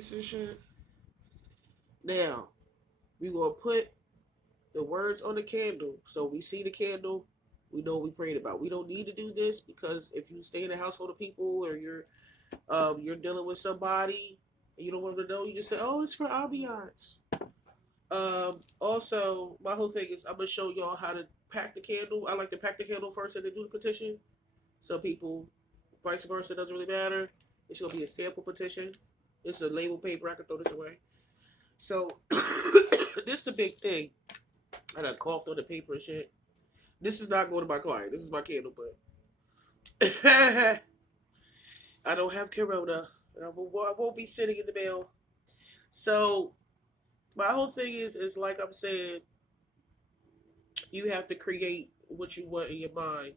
face and shit. Now, we gonna put the words on the candle. So we see the candle, we know what we prayed about. We don't need to do this because if you stay in a household of people or you're dealing with somebody and you don't want them to know, you just say, "Oh, it's for ambiance." Also, my whole thing is I'm gonna show y'all how to pack the candle. I like to pack the candle first and then do the petition. Some people, vice versa, doesn't really matter. It's gonna be a sample petition. It's a label paper. I can throw this away. So this the big thing. I done coughed on the paper and shit. This is not going to my client. This is my candle, but I don't have corona. And I won't be sitting in the mail. So my whole thing is like I'm saying, you have to create what you want in your mind.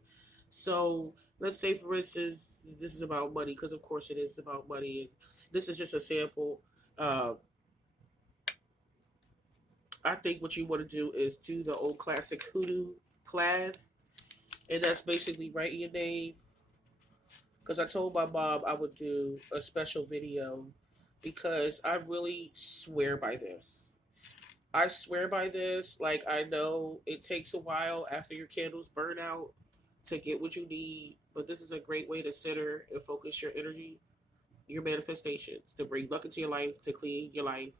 So let's say, for instance, this is about money because of course it is about money, and this is just a sample. Uh, I think what you want to do is do the old classic hoodoo plaid, and that's basically writing your name. Because I told my mom I would do a special video because I really swear by this. I swear by this. Like, I know it takes a while after your candles burn out to get what you need, but this is a great way to center and focus your energy, your manifestations, to bring luck into your life, to clean your life.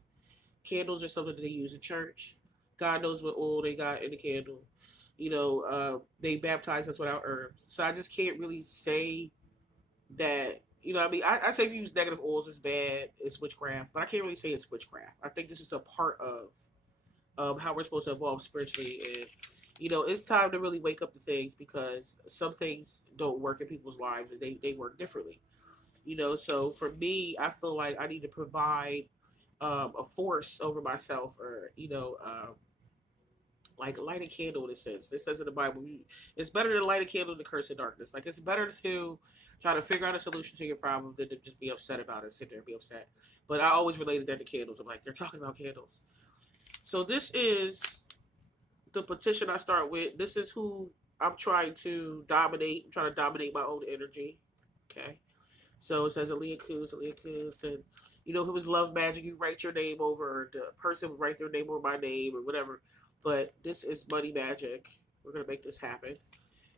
Candles are something that they use in church. God knows what oil they got in the candle. They baptize us without herbs. So I just can't really say that. I say if you use negative oils, it's bad, it's witchcraft, but I can't really say it's witchcraft. I think this is a part of how we're supposed to evolve spiritually. And, it's time to really wake up to things because some things don't work in people's lives and they work differently. So for me, I feel like I need to provide a force over myself, or, like light a candle in a sense. It says in the Bible, it's better to light a candle than curse in darkness. Like, it's better to try to figure out a solution to your problem than to just be upset about it, sit there and be upset. But I always related that to candles. I'm like, they're talking about candles. So this is the petition I start with. This is who I'm trying to dominate. I'm trying to dominate my own energy. Okay. So it says Aaliyah Coons, and if it was love magic, you write your name over, the person would write their name over my name or whatever. But this is money magic. We're gonna make this happen.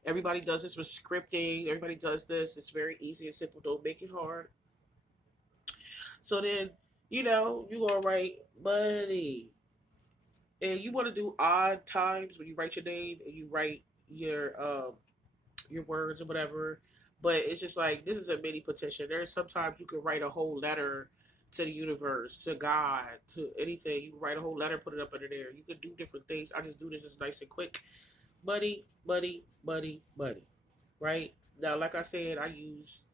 Everybody does this with scripting. Everybody does this. It's very easy and simple. Don't make it hard. So then, you gonna write money, and you want to do odd times when you write your name and you write your words or whatever. But it's just like, this is a mini petition. There's sometimes you can write a whole letter to the universe, to God, to anything. You can write a whole letter, put it up under there. You can do different things. I just do this as nice and quick. Money, money, money, money. Right? Now, like I said, I use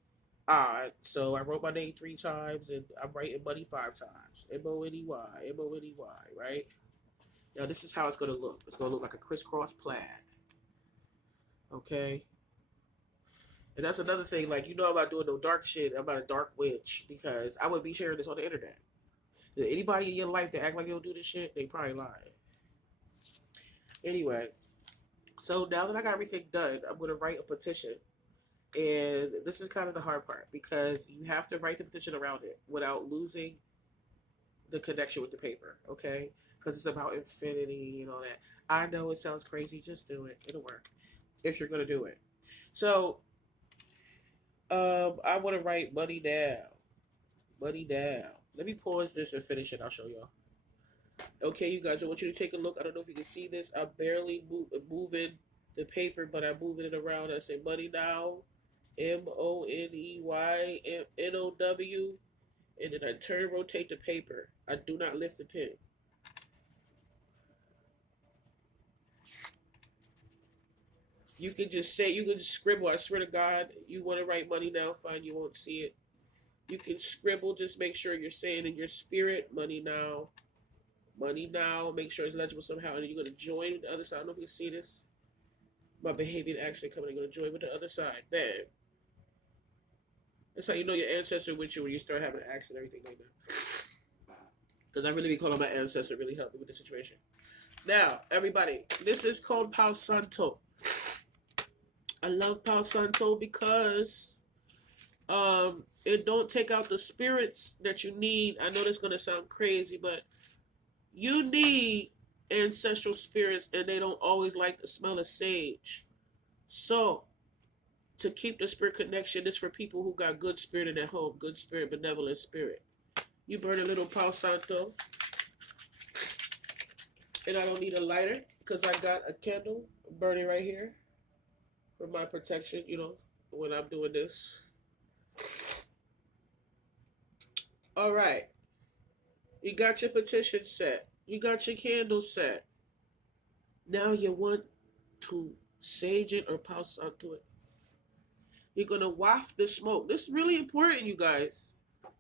odd. So I wrote my name 3 times and I'm writing money 5 times. MONEY, MONEY, right? Now this is how it's gonna look. It's gonna look like a crisscross plaid. Okay? And that's another thing, like, I'm not doing no dark shit. I'm not a dark witch because I would be sharing this on the internet. Anybody in your life that act like you don't do this shit, they probably lying. Anyway, so now that I got everything done, I'm gonna write a petition. And this is kind of the hard part because you have to write the petition around it without losing the connection with the paper, okay? Because it's about infinity and all that. I know it sounds crazy, just do it. It'll work if you're gonna do it. So, I want to write money down. Money down. Let me pause this and finish it. I'll show y'all. Okay, you guys, I want you to take a look. I don't know if you can see this. I'm barely moving the paper, but I'm moving it around. I say money now. MONEYNOW. And then I turn and rotate the paper. I do not lift the pen. You can just scribble. I swear to God, you want to write money now, fine, you won't see it. You can scribble, just make sure you're saying in your spirit, money now. Money now. Make sure it's legible somehow. And you're going to join with the other side. I don't know if you can see this. My behavior and accent coming. You're going to join with the other side. Bam. That's how you know your ancestor with you when you start having an accent and everything like that. Because I really be calling my ancestor really helped me with the situation. Now, everybody, this is called Palo Santo. I love Palo Santo because It don't take out the spirits that you need. I know that's gonna sound crazy, but you need ancestral spirits, and they don't always like the smell of sage. So to keep the spirit connection, it's for people who got good spirit in their home, good spirit, benevolent spirit. You burn a little Palo Santo, and I don't need a lighter because I got a candle burning right here for my protection. When I'm doing this. All right, you got your petition set. You got your candle set. Now you want to sage it or pass onto it. You're gonna waft the smoke. This is really important, you guys.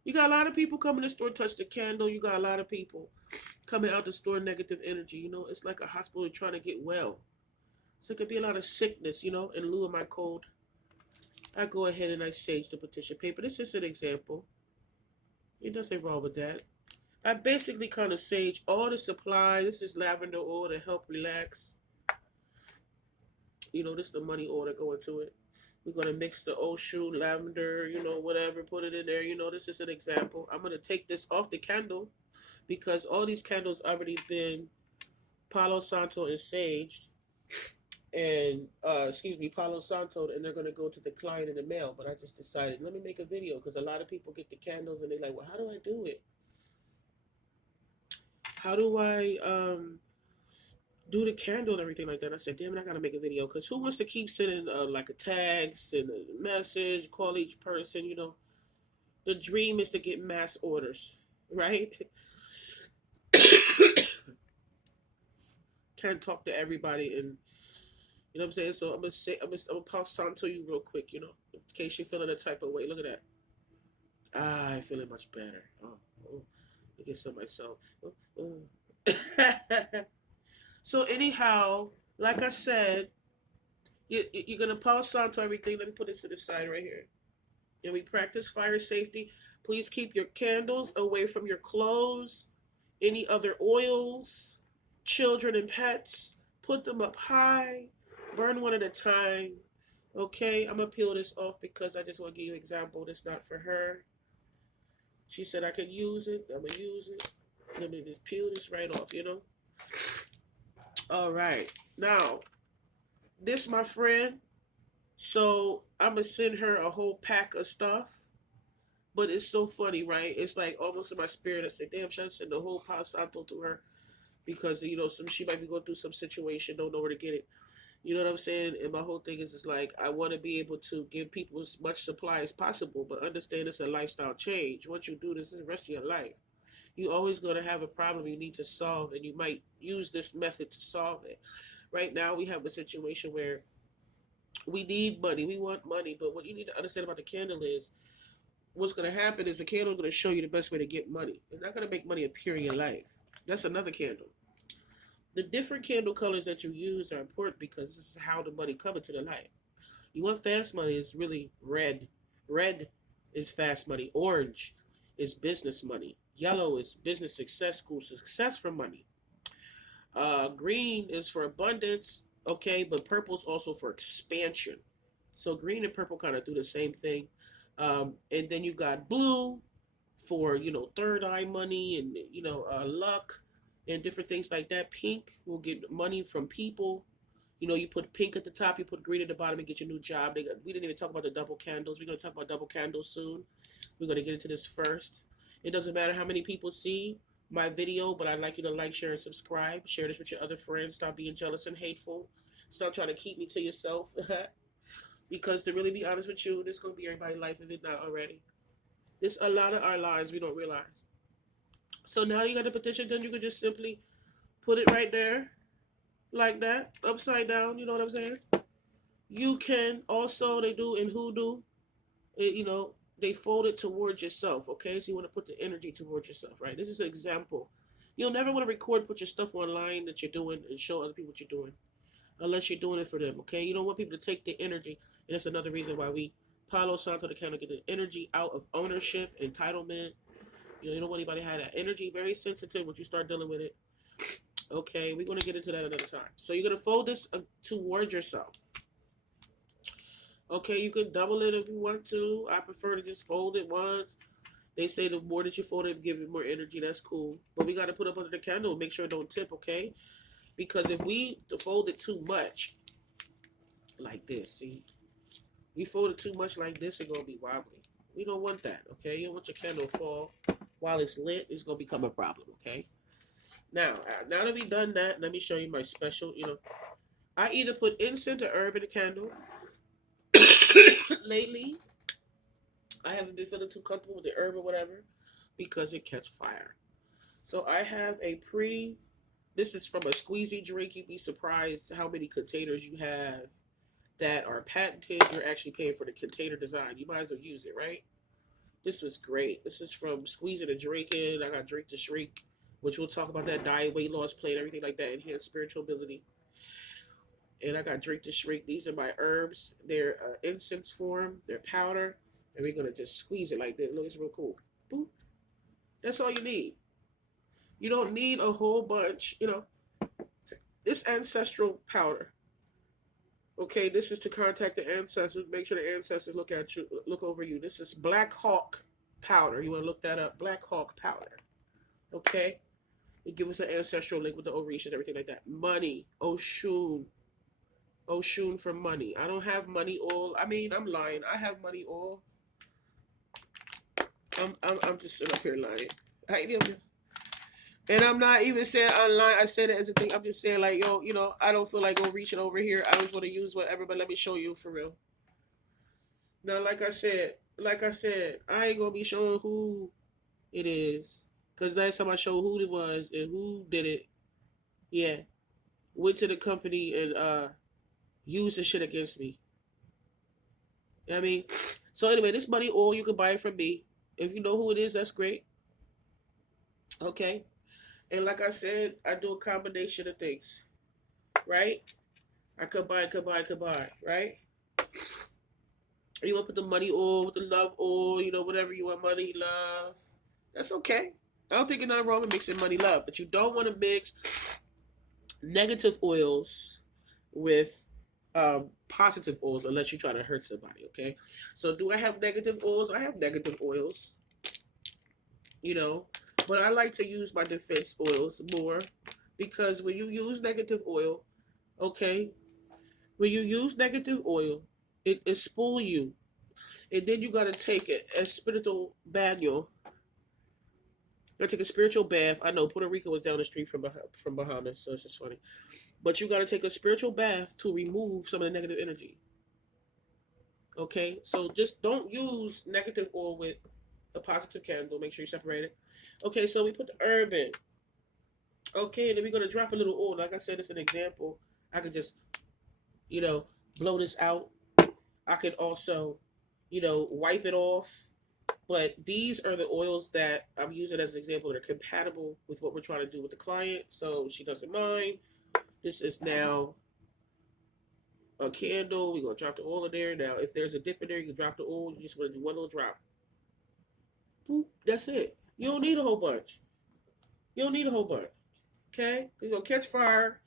You got a lot of people coming to the store, touch the candle. You got a lot of people coming out the store, negative energy. It's like a hospital trying to get well. So it could be a lot of sickness, in lieu of my cold. I go ahead and I sage the petition paper. This is an example. Ain't nothing wrong with that. I basically kind of sage all the supplies. This is lavender oil to help relax. This is the money order going to it. We're gonna mix the Oshu lavender, whatever, put it in there. This is an example. I'm gonna take this off the candle because all these candles already been Palo Santo and saged, and Palo Santo, and they're gonna go to the client in the mail. But I just decided let me make a video because a lot of people get the candles and they're like, well, how do I do it? How do I do the candle and everything like that? I said, damn it, I gotta make a video because who wants to keep sending like a text and a message, call each person? The dream is to get mass orders, right? Can't talk to everybody, and what I'm saying. So I'm gonna pass on to you real quick, in case you're feeling a type of way. Look at that. I'm feeling much better. Oh, I get some myself. Oh. So anyhow, like I said, you're gonna pause on to everything. Let me put this to the side right here. And we practice fire safety. Please keep your candles away from your clothes, any other oils, children and pets. Put them up high. Burn one at a time. Okay, I'm gonna peel this off because I just want to give you an example. That's not for her. She said I could use it. I'm gonna use it. Let me just peel this right off. All right. Now, this my friend. So I'm gonna send her a whole pack of stuff. But it's so funny, right? It's like almost in my spirit. I say, damn, should I send the whole Palo Santo to her? Because, she might be going through some situation, don't know where to get it. You know what I'm saying? And my whole thing is just like, I want to be able to give people as much supply as possible, but understand it's a lifestyle change. Once you do this, is the rest of your life. You always going to have a problem you need to solve, and you might use this method to solve it. Right now, we have a situation where we need money. We want money, but what you need to understand about the candle is what's going to happen is the candle is going to show you the best way to get money. It's not going to make money appear in your life. That's another candle. The different candle colors that you use are important because this is how the money comes into the light. You want fast money, it's really red. Red is fast money. Orange is business money. Yellow is business success, school success for money. Green is for abundance, okay, but purple is also for expansion. So green and purple kind of do the same thing. And then you got blue for third eye money and luck and different things like that. Pink will get money from people. You put pink at the top, you put green at the bottom, and get your new job. We didn't even talk about the double candles. We're gonna talk about double candles soon. We're gonna get into this first. It doesn't matter how many people see my video, but I'd like you to like, share, and subscribe. Share this with your other friends. Stop being jealous and hateful. Stop trying to keep me to yourself. Because to really be honest with you, this is gonna be everybody's life if it's not already. There's a lot of our lives we don't realize. So now you got the petition, then you could just simply put it right there, like that, upside down. You know what I'm saying? You can also, they do in hoodoo, they fold it towards yourself. Okay, so you want to put the energy towards yourself, right? This is an example. You'll never want to record, put your stuff online that you're doing, and show other people what you're doing, unless you're doing it for them. Okay, you don't want people to take the energy, and that's another reason why we Palo Santo the candle get the energy out of ownership, entitlement. You don't want anybody to have that energy. Very sensitive once you start dealing with it. Okay, we're going to get into that another time. So you're going to fold this towards yourself. Okay, you can double it if you want to. I prefer to just fold it once. They say the more that you fold it, give it more energy. That's cool. But we got to put up under the candle and make sure it don't tip, okay? Because if we fold it too much, like this, see? We fold it too much like this, it's going to be wobbly. We don't want that, okay? You don't want your candle to fall while it's lit. It's going to become a problem, okay? Now that we done that, let me show you my special, I either put incense or herb in the candle. Lately, I haven't been feeling too comfortable with the herb or whatever because it catch fire. So I have this is from a squeezy drink. You'd be surprised how many containers you have that are patented. You're actually paying for the container design. You might as well use it, right? This was great. This is from Squeezing and Drinking. I got Drink to Shrink, which we'll talk about that diet, weight loss plan, everything like that, enhanced spiritual ability. And I got Drink to Shrink. These are my herbs. They're incense form. They're powder. And we're going to just squeeze it like this. Look, it's real cool. Boop. That's all you need. You don't need a whole bunch. This ancestral powder. Okay, this is to contact the ancestors. Make sure the ancestors look over you. This is Black Hawk powder. You want to look that up? Black Hawk powder. Okay, it gives us an ancestral link with the Orishas, everything like that. Money, Oshun, Oshun for money. I don't have money oil. I mean, I'm lying. I have money oil. I'm just sitting up here lying. And I'm not even saying online. I said it as a thing. I'm just saying like, yo, I don't feel like reaching over here. I just want to use whatever, but let me show you for real. Now, like I said, I ain't gonna be showing who it is, cause last time I showed who it was and who did it, yeah, went to the company and used the shit against me. You know what I mean, so anyway, this money oil you can buy it from me. If you know who it is, that's great. Okay, and like I said, I do a combination of things, right? I combine, right? You want to put the money oil with the love oil, whatever you want, money, love. That's okay. I don't think it's nothing wrong with mixing money, love, but you don't want to mix negative oils with positive oils unless you try to hurt somebody, okay? So, do I have negative oils? I have negative oils, you know, but I like to use my defense oils more because when you use negative oil, okay, when you use negative oil, it spoil you. And then you gotta take a spiritual bath. You gotta take a spiritual bath. I know Puerto Rico is down the street from Bahamas, so it's just funny. But you gotta take a spiritual bath to remove some of the negative energy. Okay, so just don't use negative oil with a positive candle. Make sure you separate it. Okay, so we put the herb in. Okay, and then we're gonna drop a little oil. Like I said, it's an example. I could just you know blow this out. I could also wipe it off. But these are the oils that I'm using as an example that are compatible with what we're trying to do with the client. So she doesn't mind. This is now a candle. We're going to drop the oil in there. Now, if there's a dip in there, you can drop the oil. You just want to do one little drop. Boop. That's it. You don't need a whole bunch. You don't need a whole bunch. Okay? You're going to catch fire.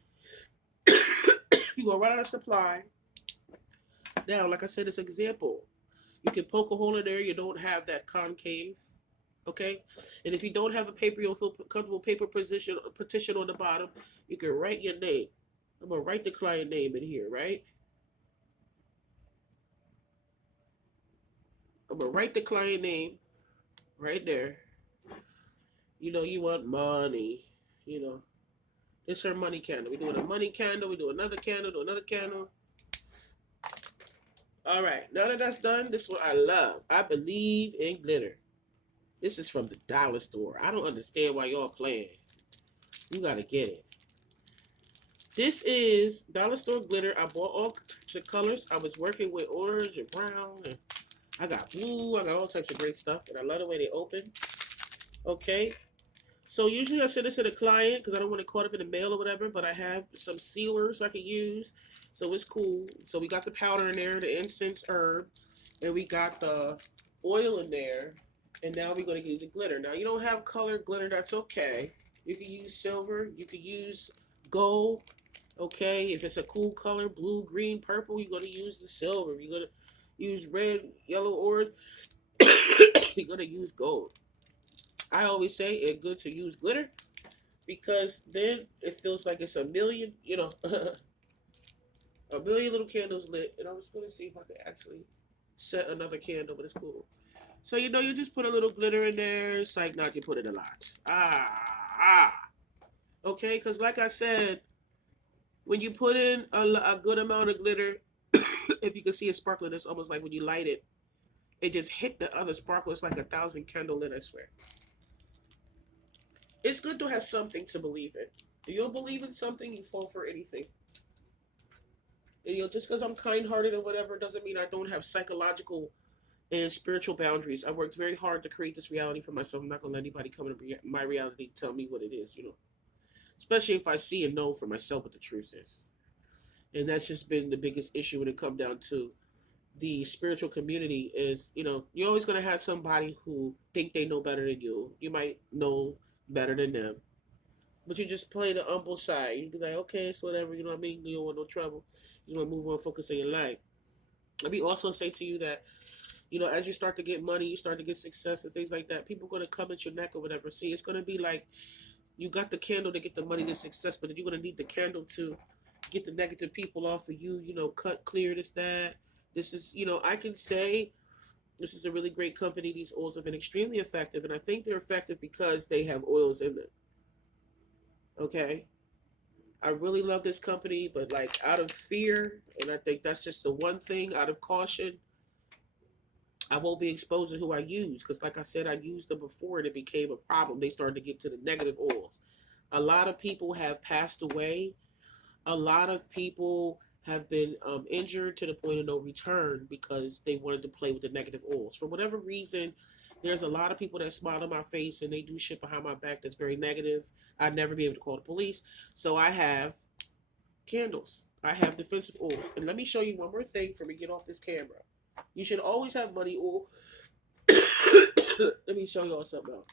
You're going to run out of supply. Now, like I said, it's an example. You can poke a hole in there. You don't have that concave. Okay? And if you don't have a paper, you'll feel comfortable paper petition on the bottom. You can write your name. I'm going to write the client name in here, right? I'm going to write the client name right there. You want money. It's her money candle. We're doing a money candle. We do another candle, do another candle. All right. Now that that's done, this is what I love. I believe in glitter. This is from the dollar store. I don't understand why y'all playing. You got to get it. This is dollar store glitter. I bought all types of colors. I was working with orange and brown. And I got blue. I got all types of great stuff. And I love the way they open. Okay. So usually I send this to the client because I don't want to caught up in the mail or whatever. But I have some sealers I can use. So it's cool. So we got the powder in there, the incense herb. And we got the oil in there. And now we're going to use the glitter. Now you don't have colored glitter. That's okay. You can use silver. You can use gold. Okay, if it's a cool color, blue, green, purple, you're gonna use the silver. You're gonna use red, yellow, orange. You're gonna use gold. I always say it's good to use glitter because then it feels like it's a million, a million little candles lit. And I was gonna see if I could actually set another candle, but it's cool. So you just put a little glitter in there. It's like not you put it a lot. Ah. Okay, because like I said, when you put in a good amount of glitter, if you can see it sparkling, it's almost like when you light it, it just hit the other sparkle. It's like 1,000 candle lit. I swear. It's good to have something to believe in. If you don't believe in something, you fall for anything. And, just because I'm kind-hearted or whatever doesn't mean I don't have psychological and spiritual boundaries. I worked very hard to create this reality for myself. I'm not gonna let anybody come into my reality and tell me what it is. Especially if I see and know for myself what the truth is. And that's just been the biggest issue when it comes down to the spiritual community is, you're always going to have somebody who think they know better than you. You might know better than them, but you just play the humble side. You be like, okay, it's whatever. You know what I mean? You don't want no trouble. You just want to move on, focus on your life. Let me also say to you that, as you start to get money, you start to get success and things like that, people are going to come at your neck or whatever. See, it's going to be like you got the candle to get the money to success, but then you're going to need the candle to get the negative people off of you, cut clear this, that. This is, I can say this is a really great company. These oils have been extremely effective, and I think they're effective because they have oils in them. Okay. I really love this company, but like out of fear, and I think that's just the one thing out of caution, I won't be exposing who I use because, like I said, I used them before and it became a problem. They started to get to the negative oils. A lot of people have passed away. A lot of people have been injured to the point of no return because they wanted to play with the negative oils. For whatever reason, there's a lot of people that smile in my face and they do shit behind my back that's very negative. I'd never be able to call the police. So I have candles. I have defensive oils. And let me show you one more thing before we get off this camera. You should always have money oil. Let me show y'all something else.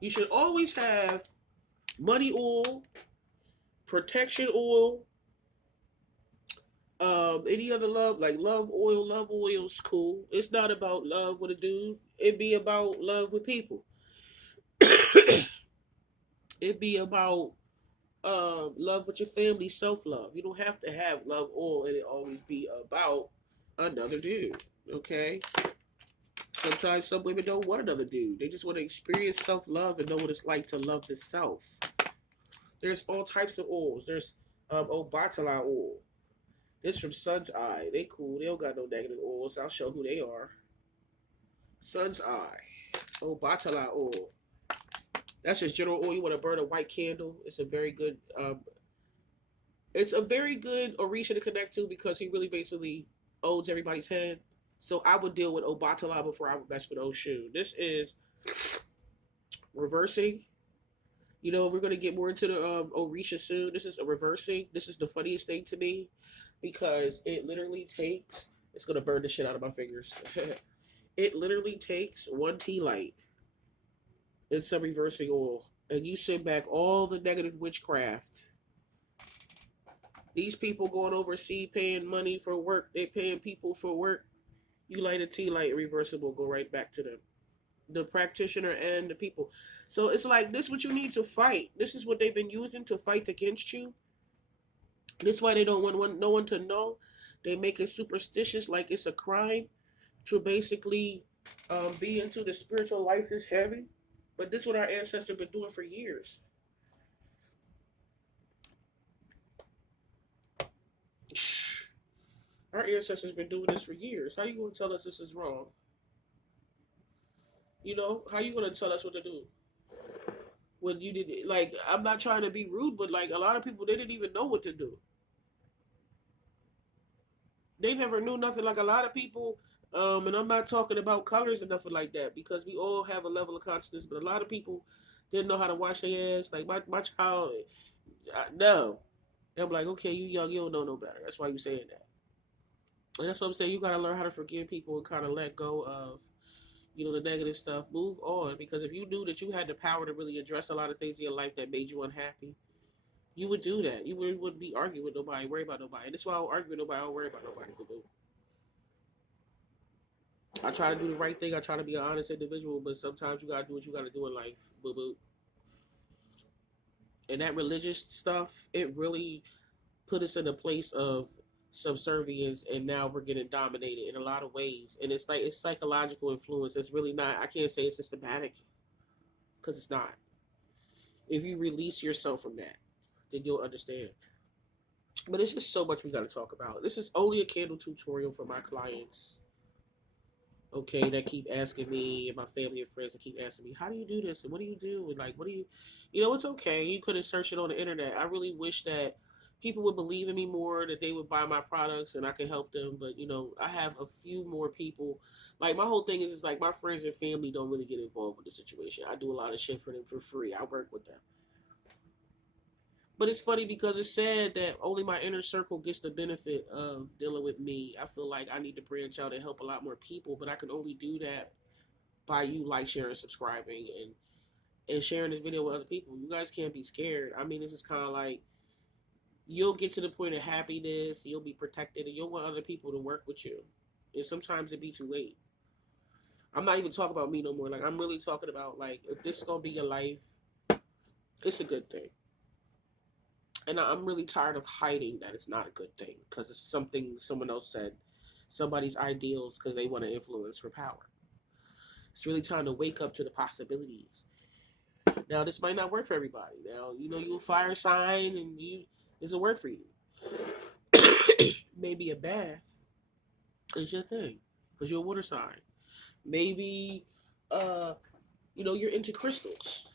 You should always have money oil, protection oil, any other love, like love oil's cool. It's not about love with a dude. It be about love with people. It be about love with your family, self love. You don't have to have love oil and it always be about another dude. Okay. Sometimes some women don't want another dude. They just want to experience self love and know what it's like to love the self. There's all types of oils. There's Obatala oil. This from Sun's Eye. They cool. They don't got no negative oils. I'll show who they are. Sun's Eye. Obatala oil. That's just general oil. You want to burn a white candle. It's a very good. It's a very good Orisha to connect to because he really basically owns everybody's head. So I would deal with Obatala before I would mess with Oshu. This is reversing. We're gonna get more into the Orisha soon. This is a reversing. This is the funniest thing to me because it literally takes. It's gonna burn the shit out of my fingers. It literally takes one tea light and some reversing oil, and you send back all the negative witchcraft. These people going overseas paying money for work. They paying people for work. You light a tea light, reversible, go right back to them. The practitioner and the people. So it's like this is what you need to fight. This is what they've been using to fight against you. This is why they don't want no one to know. They make it superstitious like it's a crime to basically be into the spiritual life is heavy. But this is what our ancestors been doing for years. Our ancestors been doing this for years. How you gonna tell us this is wrong? How you gonna tell us what to do? When you did like I'm not trying to be rude, but like a lot of people they didn't even know what to do. They never knew nothing. Like a lot of people, and I'm not talking about colors and nothing like that because we all have a level of consciousness, but a lot of people didn't know how to wash their ass. Like my child, no. I'm like, okay, you young, you don't know no better. That's why you saying that. And that's what I'm saying. You gotta learn how to forgive people and kind of let go of, the negative stuff. Move on because if you knew that you had the power to really address a lot of things in your life that made you unhappy, You would do that. You wouldn't be arguing with nobody, worry about nobody. And that's why I don't argue with nobody. I don't worry about nobody. Boo-boo. I try to do the right thing. I try to be an honest individual, but sometimes you gotta do what you gotta do in life. Boo boo. And that religious stuff, it really put us in a place of subservience, and now we're getting dominated in a lot of ways. And it's like it's psychological influence. It's really not. I can't say it's systematic because it's not. If you release yourself from that, then you'll understand. But it's just so much we got to talk about. This is only a candle tutorial for my clients, okay, that keep asking me and my family and friends that keep asking me, how do you do this? And what do you do? And like, what do you, it's okay. You could have searched it on the internet. I really wish that people would believe in me more, that they would buy my products and I could help them. But, I have a few more people. Like, my whole thing is just like my friends and family don't really get involved with the situation. I do a lot of shit for them for free. I work with them. But it's funny because it's sad that only my inner circle gets the benefit of dealing with me. I feel like I need to branch out and help a lot more people, but I can only do that by you like, sharing, subscribing, and sharing this video with other people. You guys can't be scared. I mean, this is kind of like you'll get to the point of happiness, you'll be protected, and you'll want other people to work with you. And sometimes it be too late. I'm not even talking about me no more. Like, I'm really talking about, like, if this is gonna be your life, it's a good thing. And I'm really tired of hiding that it's not a good thing because it's something someone else said, somebody's ideals because they want to influence for power. It's really time to wake up to the possibilities. Now, this might not work for everybody. Now, you're a fire sign and this will work for you. Maybe a bath is your thing because you're a water sign. Maybe, uh, you're into crystals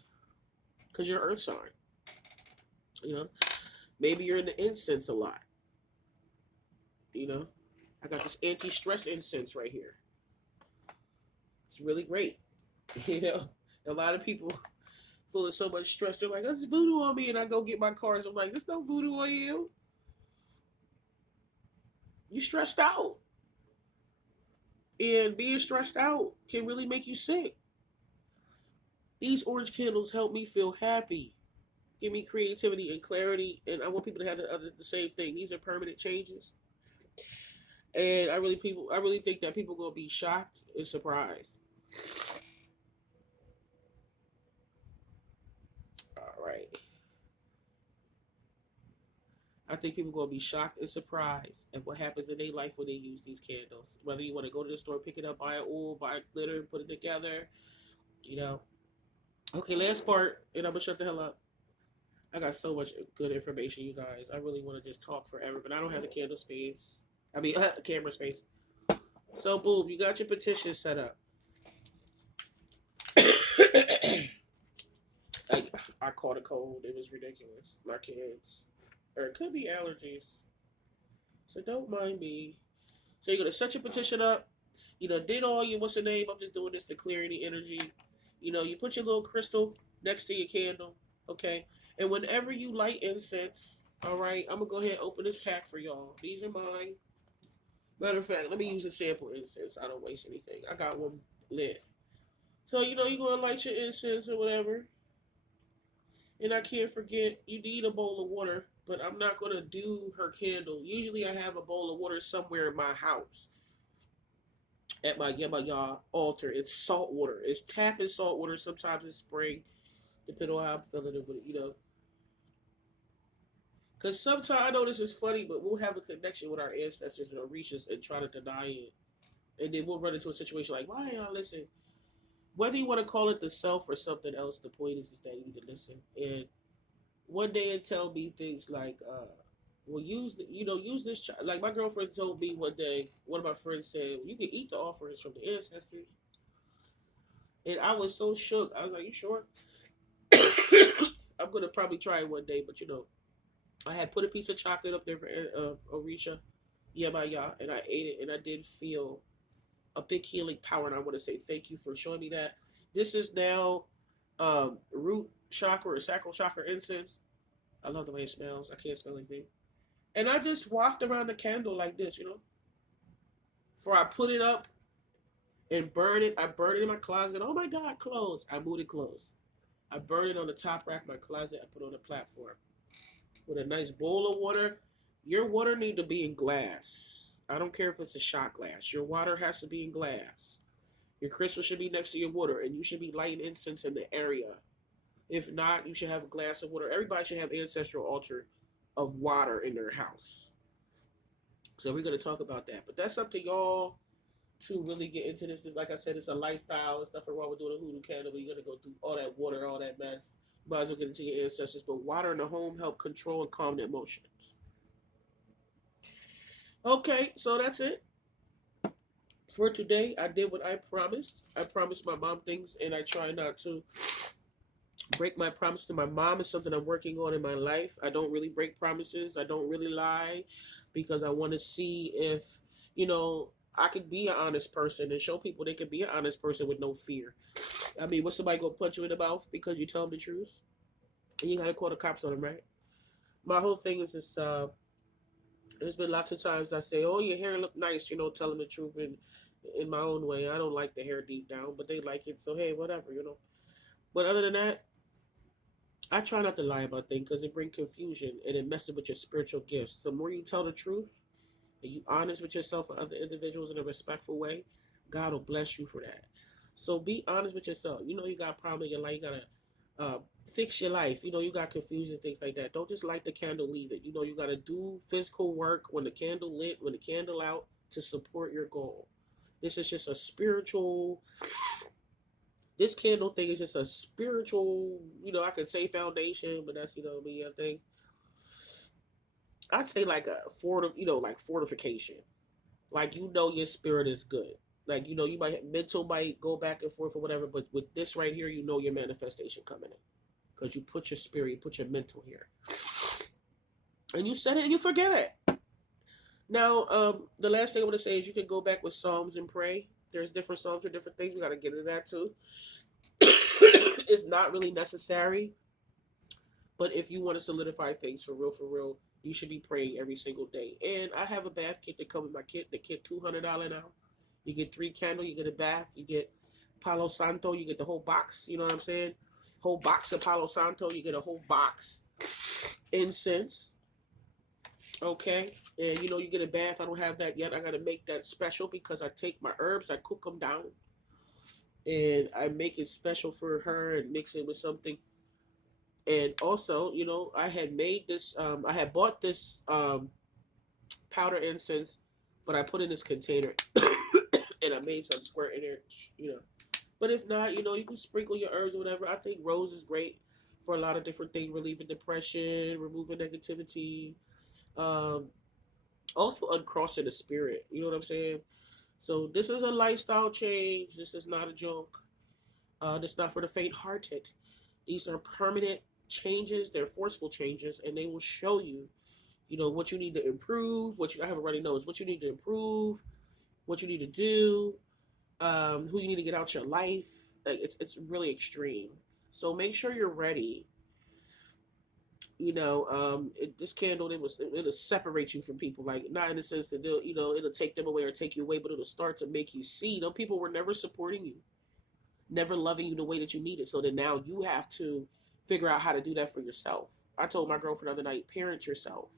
because you're an earth sign. You know, maybe you're into incense a lot. You know, I got this anti-stress incense right here. It's really great. You know, a lot of people full of so much stress. They're like, "That's voodoo on me," and I go get my cards. I'm like, "There's no voodoo on you. You stressed out, and being stressed out can really make you sick." These orange candles help me feel happy, give me creativity and clarity, and I want people to have the same thing. These are permanent changes, and I really think that people gonna be shocked and surprised. All right. I think people gonna be shocked and surprised at what happens in their life when they use these candles. Whether you want to go to the store, pick it up, buy it oil, buy it glitter, put it together. You know. Okay, last part, and I'm gonna shut the hell up. I got so much good information, you guys. I really want to just talk forever, but I don't have the candle space. I mean, camera space. So, boom, you got your petition set up. I, I caught a cold. It was ridiculous. My kids. Or it could be allergies. So don't mind me. So you're gonna set your petition up. Did all your what's the name? I'm just doing this to clear any energy. You put your little crystal next to your candle, okay? And whenever you light incense, all right, I'm gonna go ahead and open this pack for y'all. These are mine. Matter of fact, let me use a sample incense. I don't waste anything. I got one lit. So you're gonna light your incense or whatever. And I can't forget, you need a bowl of water, but I'm not gonna do her candle. Usually I have a bowl of water somewhere in my house at my Yemaya altar. It's salt water. It's tap and salt water. Sometimes it's spring, depending on how I'm feeling it. Because sometimes I know this is funny, but we'll have a connection with our ancestors and Orishas and try to deny it. And then we'll run into a situation like, why ain't I listen? Whether you want to call it the self or something else, the point is that you need to listen. And one day it tell me things like, well, use this. Like my girlfriend told me one day, one of my friends said, you can eat the offerings from the ancestors. And I was so shook. I was like, you sure? I'm going to probably try it one day, but I had put a piece of chocolate up there for Orisha, Yemaya, and I ate it, and I did feel a big healing power, and I want to say thank you for showing me that. This is now root chakra or sacral chakra incense. I love the way it smells. I can't smell anything. And I just waft around the candle like this, Before I put it up and burn it, I burn it in my closet. Oh my God, clothes. I moved it close. I burn it on the top rack of my closet. I put it on the platform. with a nice bowl of water. Your water need to be in glass. I don't care if it's a shot glass. Your water has to be in glass. Your crystal should be next to your water, and you should be lighting incense in the area. If not, you should have a glass of water. Everybody should have ancestral altar of water in their house. So we're gonna talk about that. But that's up to y'all to really get into this. Like I said, it's a lifestyle. It's nothing wrong with doing a hoodoo candle, but you're gonna go through all that water, all that mess. You might as well get into your ancestors. But water in the home help control and calm the emotions. Okay, so that's it for today. I did what I promised. I promised my mom things, and I try not to break my promise to my mom. Is something I'm working on in my life. I don't really break promises. I don't really lie because I want to see if, you know, I could be an honest person and show people they could be an honest person with no fear. I mean, what's somebody gonna punch you in the mouth because you tell them the truth? And you gotta call the cops on them, right? My whole thing is this. There's been lots of times I say, "Oh, your hair look nice," telling the truth in my own way. I don't like the hair deep down, but they like it, so hey, whatever. But other than that, I try not to lie about things because it brings confusion and it messes with your spiritual gifts. The more you tell the truth and you honest with yourself and other individuals in a respectful way, God will bless you for that. So be honest with yourself. You know you got a problem in your life. You gotta fix your life. You got confusion, things like that. Don't just light the candle, leave it. You gotta do physical work when the candle lit, when the candle out to support your goal. This is just a spiritual. This candle thing is just a spiritual. I could say foundation, but that's me. I think I'd say like a like fortification. Like your spirit is good. Like you might mental might go back and forth or whatever, but with this right here, your manifestation coming in because you put your spirit, you put your mental here, and you said it and you forget it. Now, the last thing I want to say is you can go back with Psalms and pray. There's different Psalms for different things. We got to get into that too. It's not really necessary, but if you want to solidify things for real, you should be praying every single day. And I have a bath kit that comes with my kit. The kit $200 now. You get 3 candles, you get a bath, you get Palo Santo, you get the whole box. You know what I'm saying? Whole box of Palo Santo, you get a whole box. Incense, okay, and you get a bath. I don't have that yet. I gotta make that special because I take my herbs, I cook them down, and I make it special for her and mix it with something. And also, I had made this. I had bought this powder incense, but I put in this container, and I made some squirt in there. You know, but if not, you can sprinkle your herbs or whatever. I think rose is great for a lot of different things, relieving depression, removing negativity, um, also uncrossing the spirit. You know what I'm saying? So this is a lifestyle change. This is not a joke. This is not for the faint-hearted. These are permanent changes. They're forceful changes, and they will show you, what you need to improve. I have already knows what you need to improve, what you need to do, who you need to get out your life. Like it's really extreme. So make sure you're ready. This candle it'll separate you from people. Like not in the sense that it'll take them away or take you away, but it'll start to make you see. People were never supporting you, never loving you the way that you needed. So then now you have to figure out how to do that for yourself. I told my girlfriend the other night, parent yourself.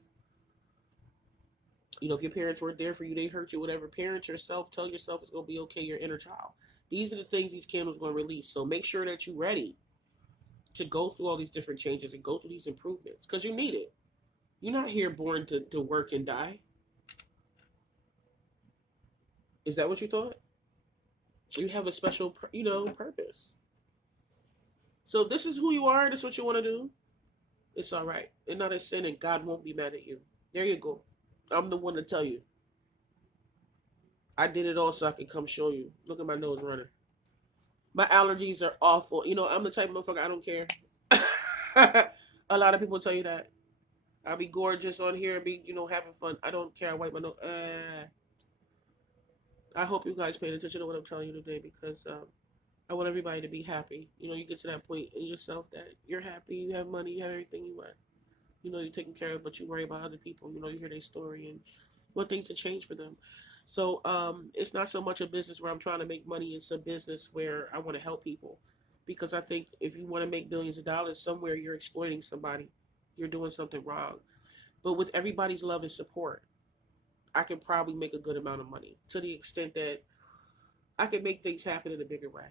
If your parents weren't there for you, they hurt you, whatever. Parent yourself. Tell yourself it's gonna be okay. Your inner child. These are the things these candles gonna release. So make sure that you're ready to go through all these different changes and go through these improvements because you need it. You're not here born to work and die. Is that what you thought? You have a special, purpose. So if this is who you are, this is what you want to do, it's all right. It's not a sin and God won't be mad at you. There you go. I'm the one to tell you. I did it all so I could come show you. Look at my nose running. My allergies are awful. I'm the type of motherfucker, I don't care. A lot of people tell you that. I'll be gorgeous on here and be, having fun. I don't care. I wipe my nose. I hope you guys paying attention to what I'm telling you today because I want everybody to be happy. You get to that point in yourself that you're happy, you have money, you have everything you want. You're taken care of, but you worry about other people. You hear their story and want things to change for them. So it's not so much a business where I'm trying to make money. It's a business where I want to help people. Because I think if you want to make billions of dollars, somewhere you're exploiting somebody. you're doing something wrong. But with everybody's love and support, I can probably make a good amount of money to the extent that I can make things happen in a bigger way.